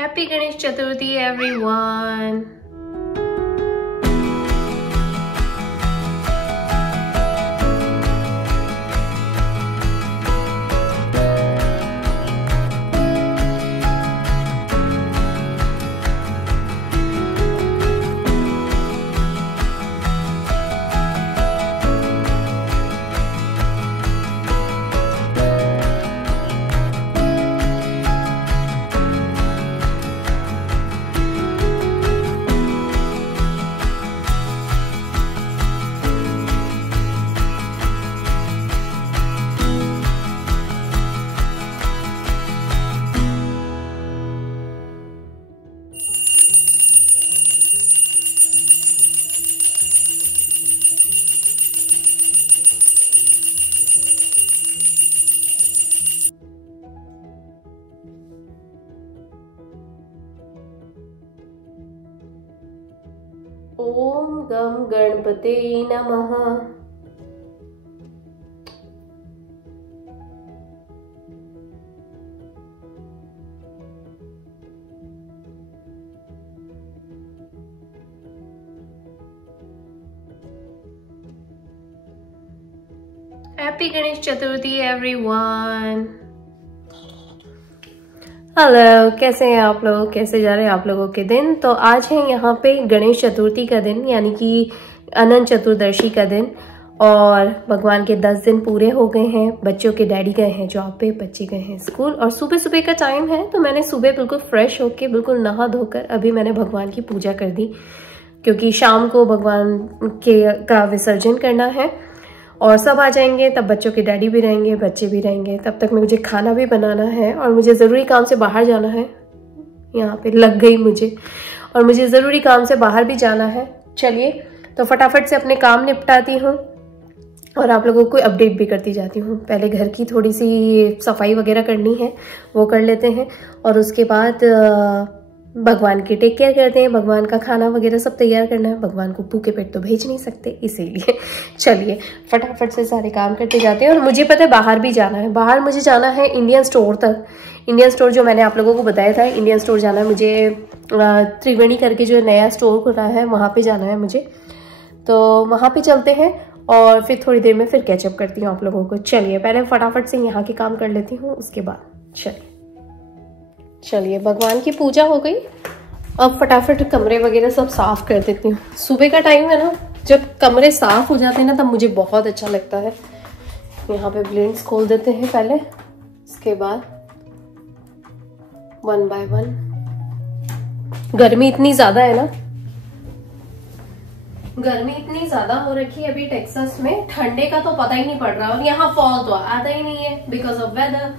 Happy Ganesh Chaturthi, everyone! ओम गम गणपते नमः। Happy Ganesh Chaturthi, everyone! Hello, कैसे हैं आप लोग? कैसे जा रहे हैं आप लोगों के दिन? तो आज है यहाँ पे गणेश चतुर्थी का दिन, यानी कि अनंत चतुर्दशी का दिन, और भगवान के 10 दिन पूरे हो गए हैं। बच्चों के डैडी गए हैं जॉब पे, बच्चे गए हैं स्कूल, और सुबह सुबह का टाइम है तो मैंने सुबह बिल्कुल फ्रेश होके, बिल्कुल नहा धोकर अभी मैंने भगवान की पूजा कर दी, क्योंकि शाम को भगवान का विसर्जन करना है और सब आ जाएंगे, तब बच्चों के डैडी भी रहेंगे, बच्चे भी रहेंगे। तब तक मुझे खाना भी बनाना है और मुझे ज़रूरी काम से बाहर जाना है। यहाँ पे लग गई मुझे, और मुझे ज़रूरी काम से बाहर भी जाना है। चलिए तो फटाफट से अपने काम निपटाती हूँ और आप लोगों को अपडेट भी करती जाती हूँ। पहले घर की थोड़ी सी सफाई वगैरह करनी है, वो कर लेते हैं, और उसके बाद भगवान की टेक केयर करते हैं। भगवान का खाना वगैरह सब तैयार करना है, भगवान को भूखे पेट तो भेज नहीं सकते, इसीलिए चलिए फटाफट से सारे काम करते जाते हैं। और मुझे पता है बाहर भी जाना है, बाहर मुझे जाना है इंडियन स्टोर तक। इंडियन स्टोर जो मैंने आप लोगों को बताया था, इंडियन स्टोर जाना है मुझे। त्रिवेणी करके जो नया स्टोर खुला है वहाँ पे जाना है मुझे, तो वहाँ पे चलते हैं और फिर थोड़ी देर में फिर कैचअप करती हूँ आप लोगों को। चलिए पहले फटाफट से यहाँ के काम कर लेती हूँ, उसके बाद चलिए भगवान की पूजा हो गई। अब फटाफट कमरे वगैरह सब साफ कर देती हूँ। सुबह का टाइम है ना, जब कमरे साफ हो जाते हैं ना, तब मुझे बहुत अच्छा लगता है। यहाँ पे ब्लिंड्स खोल देते हैं पहले, इसके बाद 1 बाय 1। गर्मी इतनी ज्यादा है ना, गर्मी इतनी ज्यादा हो रखी है अभी टेक्सास में, ठंडे का तो पता ही नहीं पड़ रहा, और यहाँ फॉल तो आता ही नहीं है बिकॉज ऑफ वेदर।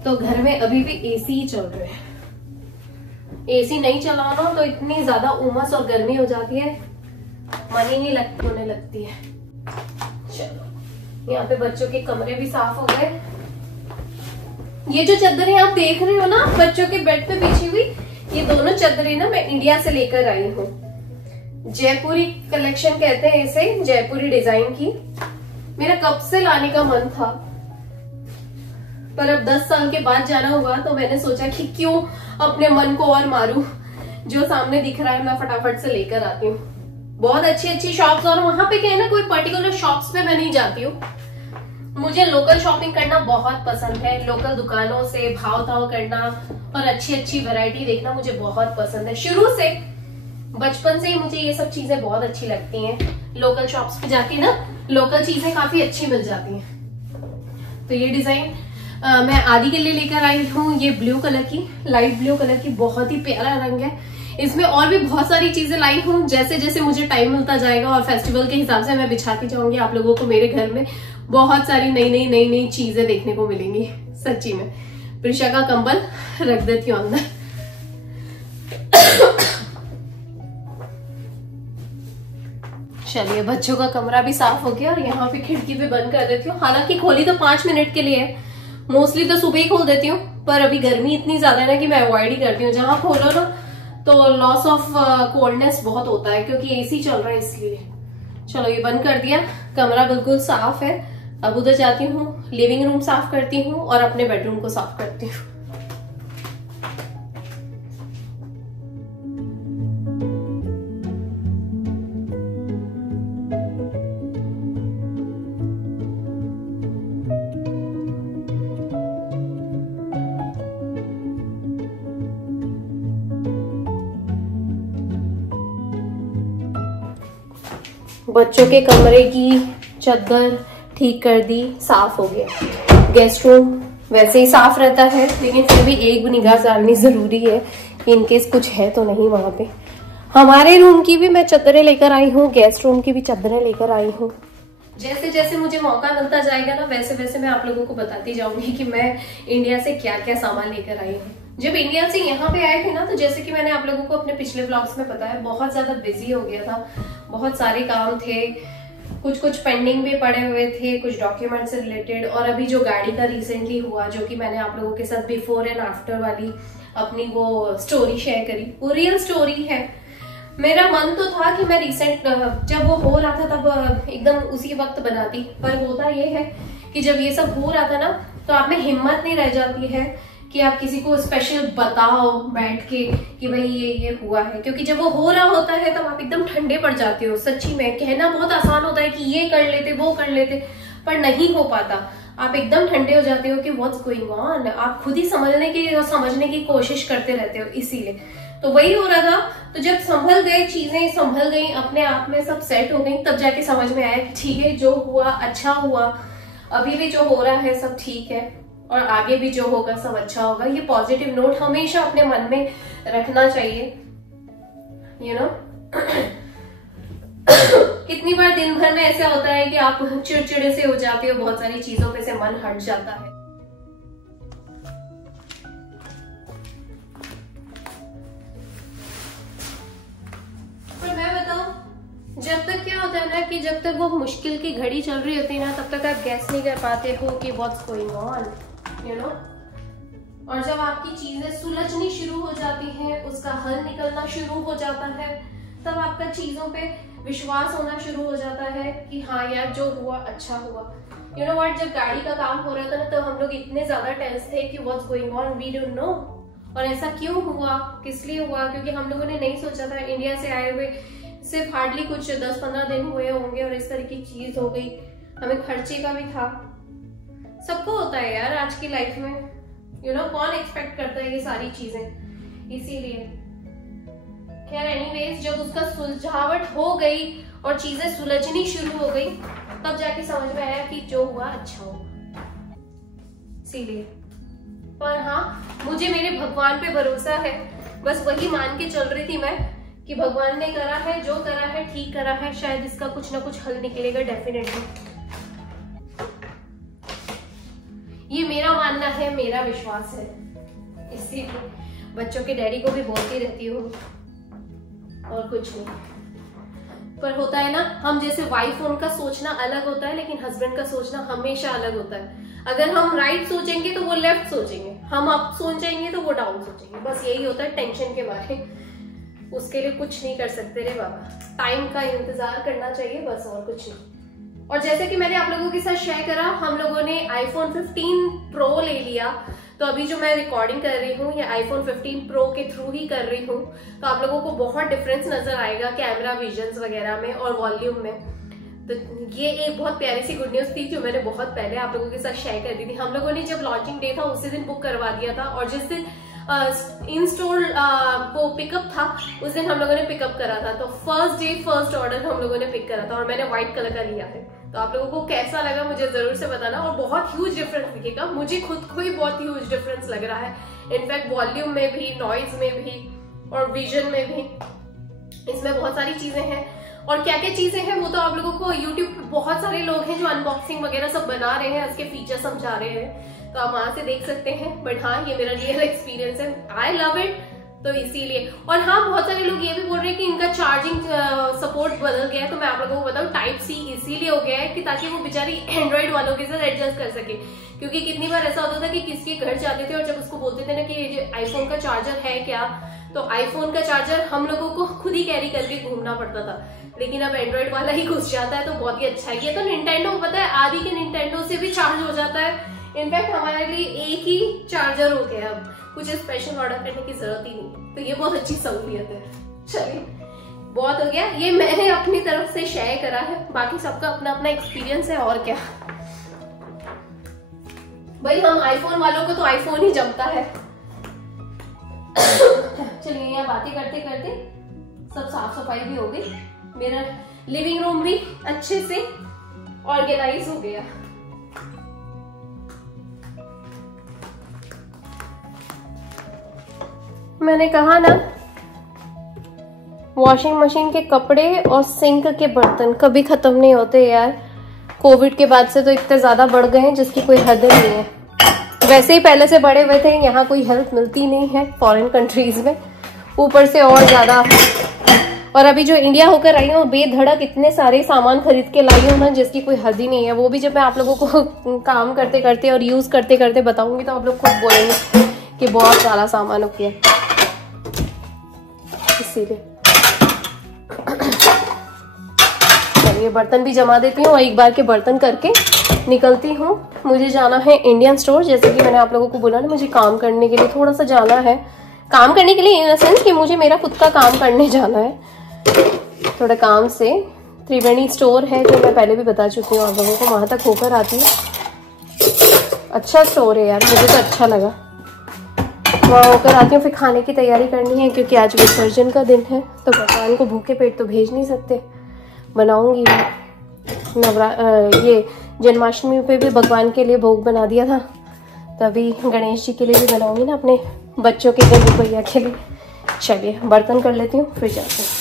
तो घर में अभी भी एसी ही चल रहे हैं। एसी नहीं चलाना तो इतनी ज्यादा उमस और गर्मी हो जाती है, मन ही नहीं होने लगती है। चलो यहाँ पे बच्चों के कमरे भी साफ हो गए। ये जो चादरें आप देख रहे हो ना बच्चों के बेड पे बिछी हुई, ये दोनों चादरें ना मैं इंडिया से लेकर आई हूँ। जयपुरी कलेक्शन कहते हैं इसे, जयपुरी डिजाइन की। मेरा कब से लाने का मन था, पर अब 10 साल के बाद जाना हुआ तो मैंने सोचा कि क्यों अपने मन को और मारूं। जो सामने दिख रहा है मैं फटाफट से लेकर आती हूँ। बहुत अच्छी अच्छी शॉप्स, और वहां पे क्या है ना, कोई पर्टिकुलर शॉप्स पे मैं नहीं जाती हूँ। मुझे लोकल शॉपिंग करना बहुत पसंद है, लोकल दुकानों से भाव ताव करना और अच्छी अच्छी वैरायटी देखना मुझे बहुत पसंद है। शुरू से, बचपन से ही मुझे ये सब चीजें बहुत अच्छी लगती हैं। लोकल शॉप्स पे जाके ना लोकल चीजें काफी अच्छी मिल जाती हैं। तो ये डिजाइन मैं आदि के लिए लेकर आई हूँ। ये ब्लू कलर की, लाइट ब्लू कलर की, बहुत ही प्यारा रंग है। इसमें और भी बहुत सारी चीजें लाई हूँ, जैसे जैसे मुझे टाइम मिलता जाएगा और फेस्टिवल के हिसाब से मैं बिछाती जाऊंगी। आप लोगों को मेरे घर में बहुत सारी नई नई चीजें देखने को मिलेंगी। सच्ची में प्रिशा का कंबल रख देती हूँ अंदर। चलिए बच्चों का कमरा भी साफ हो गया, और यहाँ पे खिड़की भी बंद कर देती हूँ। हालांकि खोली तो 5 मिनट के लिए है, मोस्टली तो सुबह ही खोल देती हूँ, पर अभी गर्मी इतनी ज्यादा है ना कि मैं अवॉइड ही करती हूँ। जहां खोलो ना तो लॉस ऑफ कोल्डनेस बहुत होता है, क्योंकि एसी चल रहा है इसलिए। चलो ये बंद कर दिया, कमरा बिल्कुल साफ है। अब उधर जाती हूँ, लिविंग रूम साफ करती हूँ और अपने बेडरूम को साफ करती हूँ। बच्चों के कमरे की चादर ठीक कर दी, साफ हो गया। गेस्ट रूम वैसे ही साफ रहता है, लेकिन फिर भी एक निगाह डालनी जरूरी है कि इनकेस कुछ है तो नहीं वहां पे। हमारे रूम की भी मैं चादरें लेकर आई हूँ, गेस्ट रूम की भी चादरें लेकर आई हूँ। जैसे जैसे मुझे मौका मिलता जाएगा ना, वैसे वैसे मैं आप लोगों को बताती जाऊंगी कि मैं इंडिया से क्या क्या सामान लेकर आई हूँ। जब इंडिया से यहाँ पे आए थे ना, तो जैसे कि मैंने आप लोगों को अपने पिछले ब्लॉग्स में बताया, बहुत ज्यादा बिजी हो गया था, बहुत सारे काम थे, कुछ पेंडिंग भी पड़े हुए थे, कुछ डॉक्यूमेंट से रिलेटेड। और अभी जो गाड़ी का रिसेंटली हुआ, जो कि मैंने आप लोगों के साथ बिफोर एंड आफ्टर वाली अपनी वो स्टोरी शेयर करी, वो रियल स्टोरी है। मेरा मन तो था कि मैं रिसेंट जब वो हो रहा था तब एकदम उसी वक्त बनाती, पर होता ये है कि जब ये सब हो रहा था ना, तो आप में हिम्मत नहीं रह जाती है कि आप किसी को स्पेशल बताओ बैठ के कि भाई ये हुआ है। क्योंकि जब वो हो रहा होता है तब आप एकदम ठंडे पड़ जाते हो। सच्ची में कहना बहुत आसान होता है कि ये कर लेते, वो कर लेते, पर नहीं हो पाता। आप एकदम ठंडे हो जाते हो कि व्हाट्स गोइंग ऑन। आप खुद ही समझने की कोशिश करते रहते हो। इसीलिए तो वही हो रहा था। तो जब संभल गए, चीजें संभल गई, अपने आप में सब सेट हो गई, तब जाके समझ में आया कि ठीक है, जो हुआ अच्छा हुआ, अभी भी जो हो रहा है सब ठीक है, और आगे भी जो होगा सब अच्छा होगा। ये पॉजिटिव नोट हमेशा अपने मन में रखना चाहिए, यू नो। कितनी बार दिन भर में ऐसा होता है कि आप चिड़चिड़े से हो जाते हो, बहुत सारी चीजों पे से मन हट जाता है। पर मैं बताऊं, जब तक क्या होता है ना कि जब तक वो मुश्किल की घड़ी चल रही होती है ना, तब तक आप गैस नहीं कर पाते हो कि what's going on, you know. और जब आपकी चीजें सुलझनी शुरू हो जाती हैं, उसका हल निकलना शुरू हो जाता है, तब आपका चीजों पे विश्वास होना शुरू हो जाता है कि हाँ यार, जो हुआ अच्छा हुआ। यू नो व्हाट, जब गाड़ी का काम हो रहा था ना, तो हम लोग इतने ज्यादा टेंस थे कि what's going on, we don't know. और ऐसा क्यों हुआ, किस लिए हुआ, क्योंकि हम लोगों ने नहीं सोचा था। इंडिया से आए हुए सिर्फ हार्डली कुछ 10-15 दिन हुए होंगे और इस तरह की चीज हो गई। हमें खर्चे का भी था, सबको होता है यार आज की लाइफ में, यू नो। कौन एक्सपेक्ट करता है ये सारी चीजें। इसीलिए खैर एनीवेज, जब उसका सुलझावट हो गई और चीजें सुलझनी शुरू हो गई, तब जाके समझ में आया कि जो हुआ अच्छा हुआ। इसीलिए, पर हाँ, मुझे मेरे भगवान पे भरोसा है। बस वही मान के चल रही थी मैं कि भगवान ने करा है, जो करा है ठीक करा है, शायद इसका कुछ ना कुछ हल निकलेगा डेफिनेटली। ये मेरा मानना है, मेरा विश्वास है। इसीलिए बच्चों के डैडी को भी बोलती रहती हूँ, और कुछ नहीं। पर होता है ना, हम जैसे वाइफ, उनका सोचना अलग होता है, लेकिन हस्बैंड का सोचना हमेशा अलग होता है। अगर हम राइट सोचेंगे तो वो लेफ्ट सोचेंगे, हम अप सोचेंगे तो वो डाउन सोचेंगे। बस यही होता है टेंशन के बारे। उसके लिए कुछ नहीं कर सकते रे बाबा, टाइम का इंतजार करना चाहिए बस, और कुछ नहीं। और जैसे कि मैंने आप लोगों के साथ शेयर करा, हम लोगों ने iPhone 15 Pro ले लिया। तो अभी जो मैं रिकॉर्डिंग कर रही हूँ, ये iPhone 15 Pro के थ्रू ही कर रही हूँ। तो आप लोगों को बहुत डिफरेंस नजर आएगा कैमरा विजन्स वगैरह में और वॉल्यूम में। तो ये एक बहुत प्यारी सी गुड न्यूज थी, जो मैंने बहुत पहले आप लोगों के साथ शेयर कर दी थी। हम लोगों ने जब लॉन्चिंग डे था उसी दिन बुक करवा दिया था, और जिस दिन इन स्टोर वो पिकअप था, उस दिन हम लोगों ने पिकअप करा था। तो फर्स्ट डे फर्स्ट ऑर्डर हम लोगों ने पिक करा था, और मैंने व्हाइट कलर का लिया है। तो आप लोगों को कैसा लगा मुझे जरूर से बताना। और बहुत ह्यूज डिफरेंस दिखेगा, मुझे खुद को ही बहुत ह्यूज डिफरेंस लग रहा है। इनफैक्ट वॉल्यूम में भी, नॉइज में भी, और विजन में भी। इसमें बहुत सारी चीजें हैं, और क्या क्या चीजें हैं वो तो आप लोगों को यूट्यूब पे बहुत सारे लोग हैं जो अनबॉक्सिंग वगैरह सब बना रहे हैं, उसके फीचर समझा रहे हैं, तो आप वहां से देख सकते हैं। बट हाँ, ये मेरा रियल एक्सपीरियंस है, आई लव इट। तो इसीलिए, और हाँ, बहुत सारे लोग ये भी बोल रहे हैं कि इनका चार्जिंग सपोर्ट बदल गया है। तो मैं आप लोगों को बताऊं, Type-C इसीलिए हो गया है कि ताकि वो बेचारी एंड्रॉइड वालों के साथ एडजस्ट कर सके। क्योंकि कितनी बार ऐसा होता था कि किसी के घर जाते थे और जब उसको बोलते थे ना कि ये आईफोन का चार्जर है क्या, तो आईफोन का चार्जर हम लोगों को खुद ही कैरी करके घूमना पड़ता था। लेकिन अब एंड्रॉइड वाला ही घुस जाता है, तो बहुत ही अच्छा है। ये तो निंटेंडो, पता है, आदि के निंटेंडो से भी चार्ज हो जाता है। इनफैक्ट हमारे लिए एक ही चार्जर हो गया, अब कुछ स्पेशल ऑर्डर करने की जरूरत ही नहीं। तो ये बहुत अच्छी सहूलियत है। चलिए, बहुत हो गया, ये मैंने अपनी तरफ से शेयर करा है, बाकी सबका अपना अपना एक्सपीरियंस है। और क्या भाई, हम आईफोन वालों को तो आईफोन ही जमता है। चलिए, यहाँ बातें करते करते सब साफ सफाई भी हो गई। मेरा लिविंग रूम भी अच्छे से ऑर्गेनाइज हो गया। मैंने कहा ना, वॉशिंग मशीन के कपड़े और सिंक के बर्तन कभी खत्म नहीं होते यार। कोविड के बाद से तो इतने ज्यादा बढ़ गए हैं जिसकी कोई हद नहीं है। वैसे ही पहले से बढ़े हुए थे, यहाँ कोई हेल्प मिलती नहीं है फॉरेन कंट्रीज में, ऊपर से और ज्यादा। और अभी जो इंडिया होकर आई हूँ, बेधड़क इतने सारे सामान खरीद के लाई हूँ ना जिसकी कोई हद ही नहीं है। वो भी जब मैं आप लोगों को काम करते करते और यूज करते करते बताऊंगी तो आप लोग खुद बोलेंगे कि बहुत सारा सामान हो गया। इसीलिए चलिए बर्तन भी जमा देती हूँ और एक बार के बर्तन करके निकलती हूँ। मुझे जाना है इंडियन स्टोर, जैसे कि मैंने आप लोगों को बोला ना, मुझे काम करने के लिए थोड़ा सा जाना है। काम करने के लिए इन द सेंस कि मुझे मेरा खुद का काम करने जाना है थोड़ा काम से। त्रिवेणी स्टोर है जो मैं पहले भी बता चुकी हूँ आप लोगों को, वहां तक होकर आती हूँ। अच्छा स्टोर है यार, मुझे तो अच्छा लगा। वहाँ होकर आती हूँ, फिर खाने की तैयारी करनी है क्योंकि आज विसर्जन का दिन है, तो भगवान को भूखे पेट तो भेज नहीं सकते। बनाऊंगी ये जन्माष्टमी पे भी भगवान के लिए भोग बना दिया था, तभी गणेश जी के लिए भी बनाऊंगी ना, अपने बच्चों के गणेश भैया के लिए। चलिए बर्तन कर लेती हूँ, फिर जाते हैं।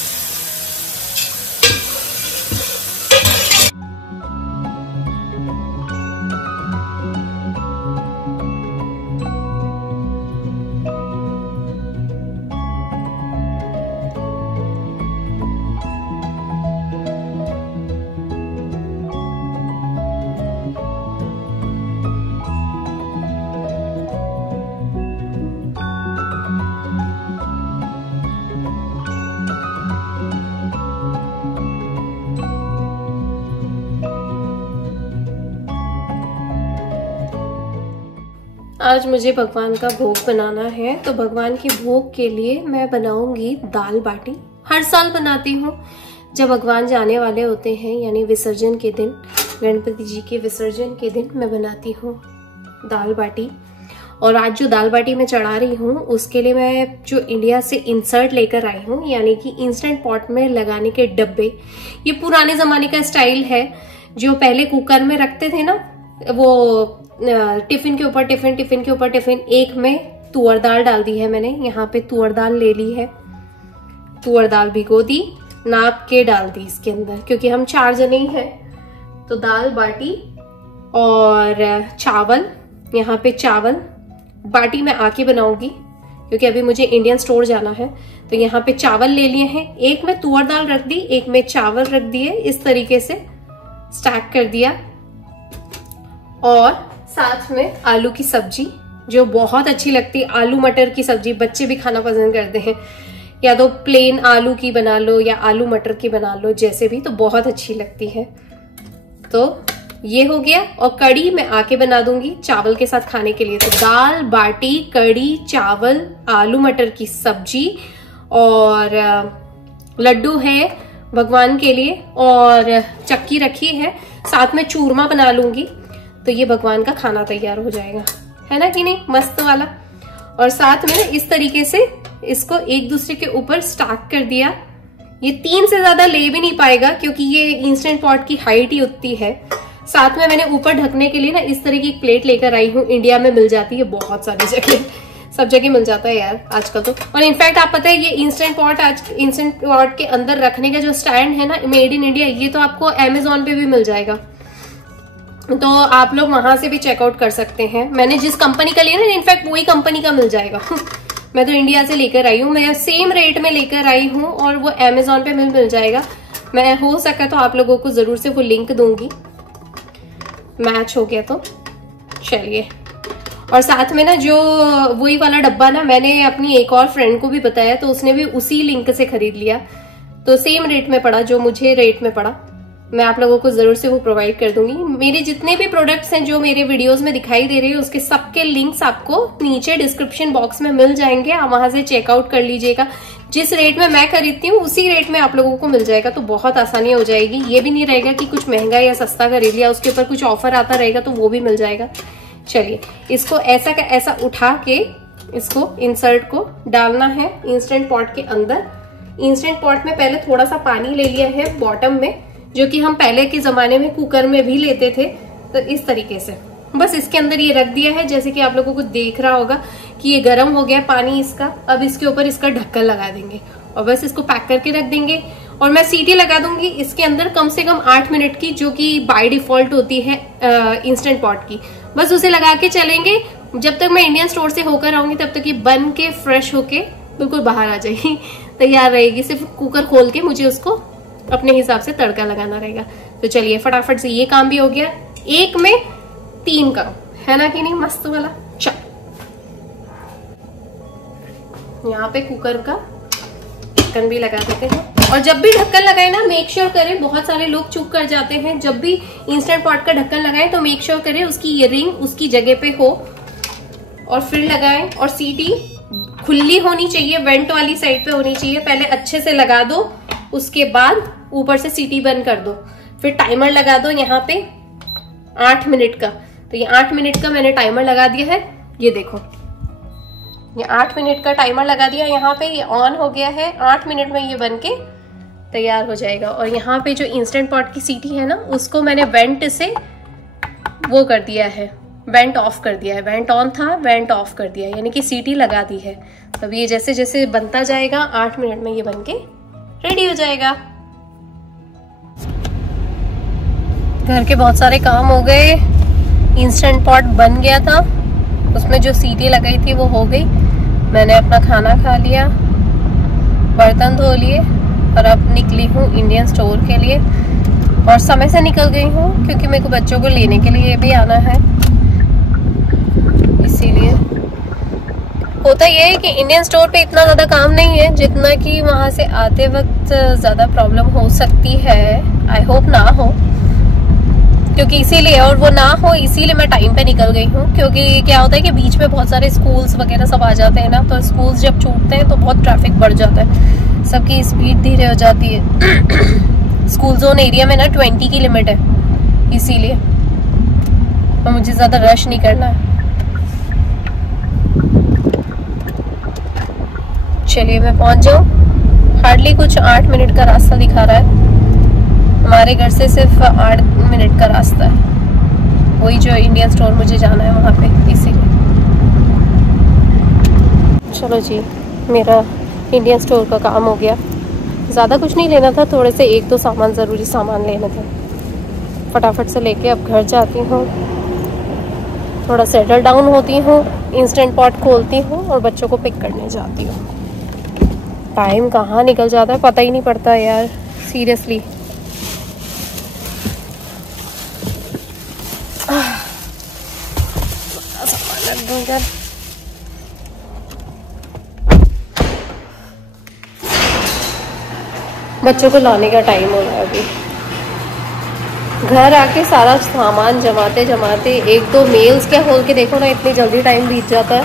आज मुझे भगवान का भोग बनाना है, तो भगवान के भोग के लिए मैं बनाऊंगी दाल बाटी। हर साल बनाती हूँ जब भगवान जाने वाले होते हैं, यानी विसर्जन के दिन, गणपति जी के विसर्जन के दिन मैं बनाती हूँ दाल बाटी। और आज जो दाल बाटी मैं चढ़ा रही हूँ उसके लिए मैं जो इंडिया से इंसर्ट लेकर आई हूँ, यानी कि इंस्टेंट पॉट में लगाने के डब्बे। ये पुराने जमाने का स्टाइल है जो पहले कुकर में रखते थे ना, वो टिफिन के ऊपर टिफिन, टिफिन के ऊपर टिफिन। एक में तुअर दाल डाल दी है मैंने, यहाँ पे तुअर दाल ले ली है। तुअर दाल भिगो दी, नाप के डाल दी इसके अंदर, क्योंकि हम 4 जने ही हैं। तो दाल बाटी और चावल, यहाँ पे चावल बाटी मैं आके बनाऊंगी क्योंकि अभी मुझे इंडियन स्टोर जाना है। तो यहाँ पे चावल ले लिए हैं, एक में तुअर दाल रख दी, एक में चावल रख दिए, इस तरीके से स्टैक कर दिया। और साथ में आलू की सब्जी जो बहुत अच्छी लगती है, आलू मटर की सब्जी बच्चे भी खाना पसंद करते हैं, या तो प्लेन आलू की बना लो या आलू मटर की बना लो, जैसे भी, तो बहुत अच्छी लगती है। तो ये हो गया। और कड़ी मैं आके बना दूंगी चावल के साथ खाने के लिए। तो दाल बाटी, कड़ी, चावल, आलू मटर की सब्जी और लड्डू है भगवान के लिए, और चक्की रखी है, साथ में चूरमा बना लूंगी। तो ये भगवान का खाना तैयार हो जाएगा, है ना कि नहीं, मस्त वाला। और साथ में इस तरीके से इसको एक दूसरे के ऊपर स्टैक कर दिया। ये 3 से ज्यादा ले भी नहीं पाएगा क्योंकि ये इंस्टेंट पॉट की हाइट ही उतनी है। साथ में मैंने ऊपर ढकने के लिए ना इस तरह की प्लेट लेकर आई हूँ, इंडिया में मिल जाती है बहुत सारी जगह, सब जगह मिल जाता है यार आजकल तो। और इनफैक्ट आप पता है ये इंस्टेंट पॉट के अंदर रखने का जो स्टैंड है ना, मेड इन इंडिया, ये तो आपको अमेजोन पे भी मिल जाएगा, तो आप लोग वहां से भी चेकआउट कर सकते हैं। मैंने जिस कंपनी का लिया ना, इनफैक्ट वही कंपनी का मिल जाएगा। मैं तो इंडिया से लेकर आई हूँ, मैं सेम रेट में लेकर आई हूँ और वो अमेजोन पे मिल जाएगा। मैं हो सका तो आप लोगों को जरूर से वो लिंक दूंगी, मैच हो गया तो। चलिए, और साथ में ना जो वही वाला डब्बा ना मैंने अपनी एक और फ्रेंड को भी बताया, तो उसने भी उसी लिंक से खरीद लिया, तो सेम रेट में पड़ा जो मुझे रेट में पड़ा। मैं आप लोगों को जरूर से वो प्रोवाइड कर दूंगी। मेरे जितने भी प्रोडक्ट्स हैं जो मेरे वीडियोस में दिखाई दे रहे हैं, उसके सबके लिंक्स आपको नीचे डिस्क्रिप्शन बॉक्स में मिल जाएंगे, आप वहां से चेकआउट कर लीजिएगा। जिस रेट में मैं खरीदती हूँ उसी रेट में आप लोगों को मिल जाएगा, तो बहुत आसानी हो जाएगी। ये भी नहीं रहेगा कि कुछ महंगा या सस्ता खरीद लिया, उसके ऊपर कुछ ऑफर आता रहेगा तो वो भी मिल जाएगा। चलिए, इसको ऐसा का ऐसा उठा के इसको इंसर्ट को डालना है इंस्टेंट पॉट के अंदर, इंस्टेंट पॉट में पहले थोड़ा सा पानी ले लिया है बॉटम में, जो कि हम पहले के जमाने में कुकर में भी लेते थे। तो इस तरीके से बस इसके अंदर ये रख दिया है, जैसे कि आप लोगों को दिख रहा होगा कि ये गर्म हो गया पानी इसका। अब इसके ऊपर इसका ढक्कन लगा देंगे और बस इसको पैक करके रख देंगे। और मैं सीटी लगा दूंगी इसके अंदर कम से कम 8 मिनट की, जो कि बाय डिफॉल्ट होती है इंस्टेंट पॉट की। बस उसे लगा के चलेंगे। जब तक मैं इंडियन स्टोर से होकर आऊंगी तब तक ये बन के फ्रेश होके बिल्कुल बाहर आ जाएगी, तैयार रहेगी। सिर्फ कुकर खोल के मुझे उसको अपने हिसाब से तड़का लगाना रहेगा। तो चलिए फटाफट से ये काम भी हो गया, एक में 3 काम, है ना कि नहीं, मस्त वाला। चल यहाँ पे कुकर का ढक्कन भी लगा देते हैं। और जब भी ढक्कन लगाए ना, मेक श्योर करें, बहुत सारे लोग चूक कर जाते हैं, जब भी इंस्टेंट पॉट का ढक्कन लगाएं तो मेक श्योर करें उसकी ये रिंग उसकी जगह पे हो और फिर लगाएं। और सीटी खुली होनी चाहिए, वेंट वाली साइड पे होनी चाहिए। पहले अच्छे से लगा दो, उसके बाद ऊपर से सीटी बंद कर दो। फिर टाइमर लगा दो यहाँ पे 8 मिनट का। तो ये 8 मिनट का मैंने टाइमर लगा दिया है, ये देखो, ये 8 मिनट का टाइमर लगा दिया यहाँ पे, ये ऑन हो गया है। 8 मिनट में ये बन के तैयार हो जाएगा। और यहाँ पे जो इंस्टेंट पॉट की सीटी है ना, उसको मैंने वेंट से वो कर दिया है, वेंट ऑफ कर दिया है। वेंट ऑन था, वेंट ऑफ कर दिया है, यानी कि सीटी लगा दी है। तब ये जैसे जैसे बनता जाएगा 8 मिनट में ये बन के रेडी हो जाएगा। घर के बहुत सारे काम हो गए। इंस्टेंट पॉट बन गया था, उसमें जो सीटी लगाई थी वो हो गई। मैंने अपना खाना खा लिया, बर्तन धो लिए और अब निकली हूँ इंडियन स्टोर के लिए। और समय से निकल गई हूँ क्योंकि मेरे को बच्चों को लेने के लिए भी आना है, इसीलिए। होता यह है कि इंडियन स्टोर पे इतना ज़्यादा काम नहीं है जितना कि वहाँ से आते वक्त ज़्यादा प्रॉब्लम हो सकती है। आई होप ना हो, क्योंकि इसीलिए, और वो ना हो इसीलिए मैं टाइम पे निकल गई हूँ। क्योंकि क्या होता है कि बीच में बहुत सारे स्कूल्स वगैरह सब आ जाते हैं ना, तो स्कूल्स जब छूटते हैं तो बहुत ट्रैफिक बढ़ जाता है, सबकी स्पीड धीरे हो जाती है। स्कूल जोन एरिया में ना 20 की लिमिट है, इसीलिए तो मुझे ज़्यादा रश नहीं करना है। चलिए मैं पहुँच जाऊँ। हार्डली कुछ 8 मिनट का रास्ता दिखा रहा है, हमारे घर से सिर्फ 8 मिनट का रास्ता है, वही जो इंडियन स्टोर मुझे जाना है वहाँ पे, इसीलिए। चलो जी, मेरा इंडियन स्टोर का काम हो गया। ज़्यादा कुछ नहीं लेना था, थोड़े से 1-2 सामान, ज़रूरी सामान लेने थे। फटाफट से लेके अब घर जाती हूँ, थोड़ा सेटल डाउन होती हूँ, इंस्टेंट पॉट खोलती हूँ और बच्चों को पिक करने जाती हूँ। टाइम कहाँ निकल जाता है पता ही नहीं पड़ता यार, सीरियसली। बच्चों को लाने का टाइम हो रहा है अभी। घर आके सारा सामान जमाते जमाते 1-2 मेल्स क्या खोल के देखो ना, इतनी जल्दी टाइम बीत जाता है।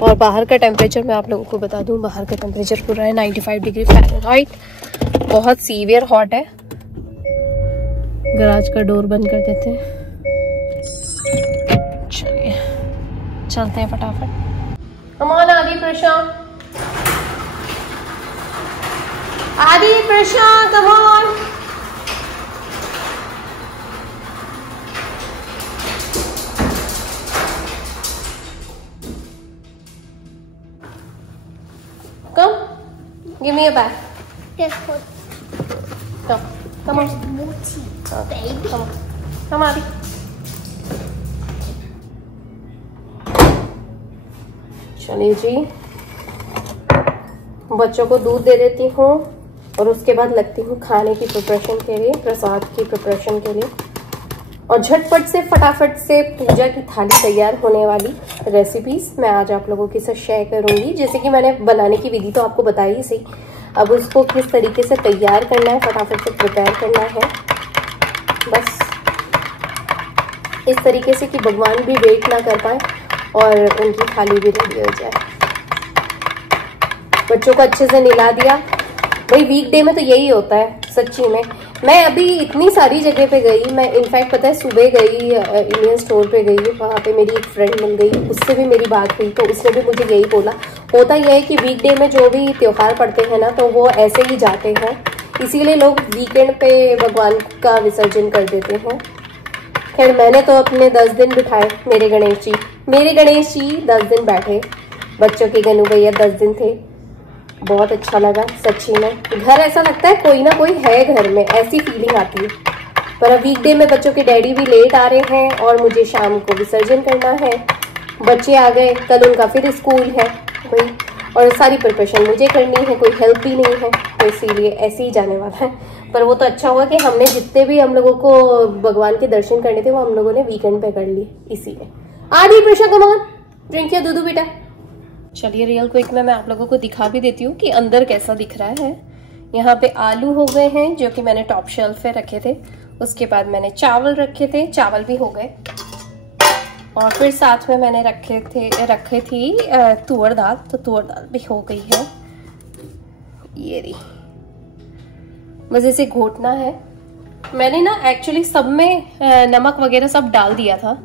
और बाहर का टेम्परेचर मैं आप लोगों को बता दूं, बाहर का टेम्परेचर पूरा है 95 डिग्री फ़ारेनहाइट, बहुत सीवियर हॉट है। गैराज का डोर बंद कर देते हैं। चलिए चलते हैं फटाफट। कमान आदि प्रशांत, आदि प्रशांत, कमान। Come, give me a bag. Yes, what? Come on. Baby. Come on. Come on. चलिए जी, बच्चों को दूध दे देती हूँ और उसके बाद लगती हूँ खाने की प्रिपरेशन के लिए, प्रसाद की प्रिपरेशन के लिए। और झटपट से फटाफट से पूजा की थाली तैयार होने वाली रेसिपीज मैं आज आप लोगों के साथ शेयर करूंगी। जैसे कि मैंने बनाने की विधि तो आपको बताई ही सही, अब उसको किस तरीके से तैयार करना है, फटाफट से प्रिपेयर करना है बस, इस तरीके से कि भगवान भी वेट ना कर पाए और उनकी थाली भी रेडी हो जाए। बच्चों को अच्छे से नहला दिया। भाई वीकडे में तो यही होता है सच्ची में, मैं अभी इतनी सारी जगह पे गई, मैं इनफैक्ट पता है सुबह गई इंडियन स्टोर पे गई, वहाँ पे मेरी एक फ्रेंड मिल गई, उससे भी मेरी बात हुई, तो उसने भी मुझे यही बोला। होता यह है कि वीकडे में जो भी त्योहार पड़ते हैं ना, तो वो ऐसे ही जाते हैं, इसीलिए लोग वीकेंड पे भगवान का विसर्जन कर देते हैं। खैर मैंने तो अपने 10 दिन बिठाए, मेरे गणेश जी 10 दिन बैठे, बच्चों के गनु भैया 10 दिन थे। बहुत अच्छा लगा सच्ची में, घर ऐसा लगता है कोई ना कोई है घर में, ऐसी फीलिंग आती है। पर अब वीकडे में बच्चों के डैडी भी लेट आ रहे हैं और मुझे शाम को विसर्जन करना है। बच्चे आ गए, कल उनका फिर स्कूल है भाई, और सारी प्रिपरेशन मुझे करनी है, कोई हेल्प भी नहीं है, तो इसीलिए ऐसे ही जाने वाला है। पर वो तो अच्छा हुआ कि हमने जितने भी हम लोगों को भगवान के दर्शन करने थे वो हम लोगों ने वीकेंड पे कर लिए, इसीलिए। आदि प्रेशा कमान ड्रिंक या दूध बेटा। चलिए रियल क्विक में मैं आप लोगों को दिखा भी देती हूँ कि अंदर कैसा दिख रहा है। यहाँ पे आलू हो गए हैं जो कि मैंने टॉप शेल्फ पे रखे थे, उसके बाद मैंने चावल रखे थे, चावल भी हो गए, और फिर साथ में मैंने रखे थी तुअर दाल, तो तुअर दाल भी हो गई है। ये रही, बस इसे घोटना है। मैंने ना एक्चुअली सब में नमक वगैरह सब डाल दिया था,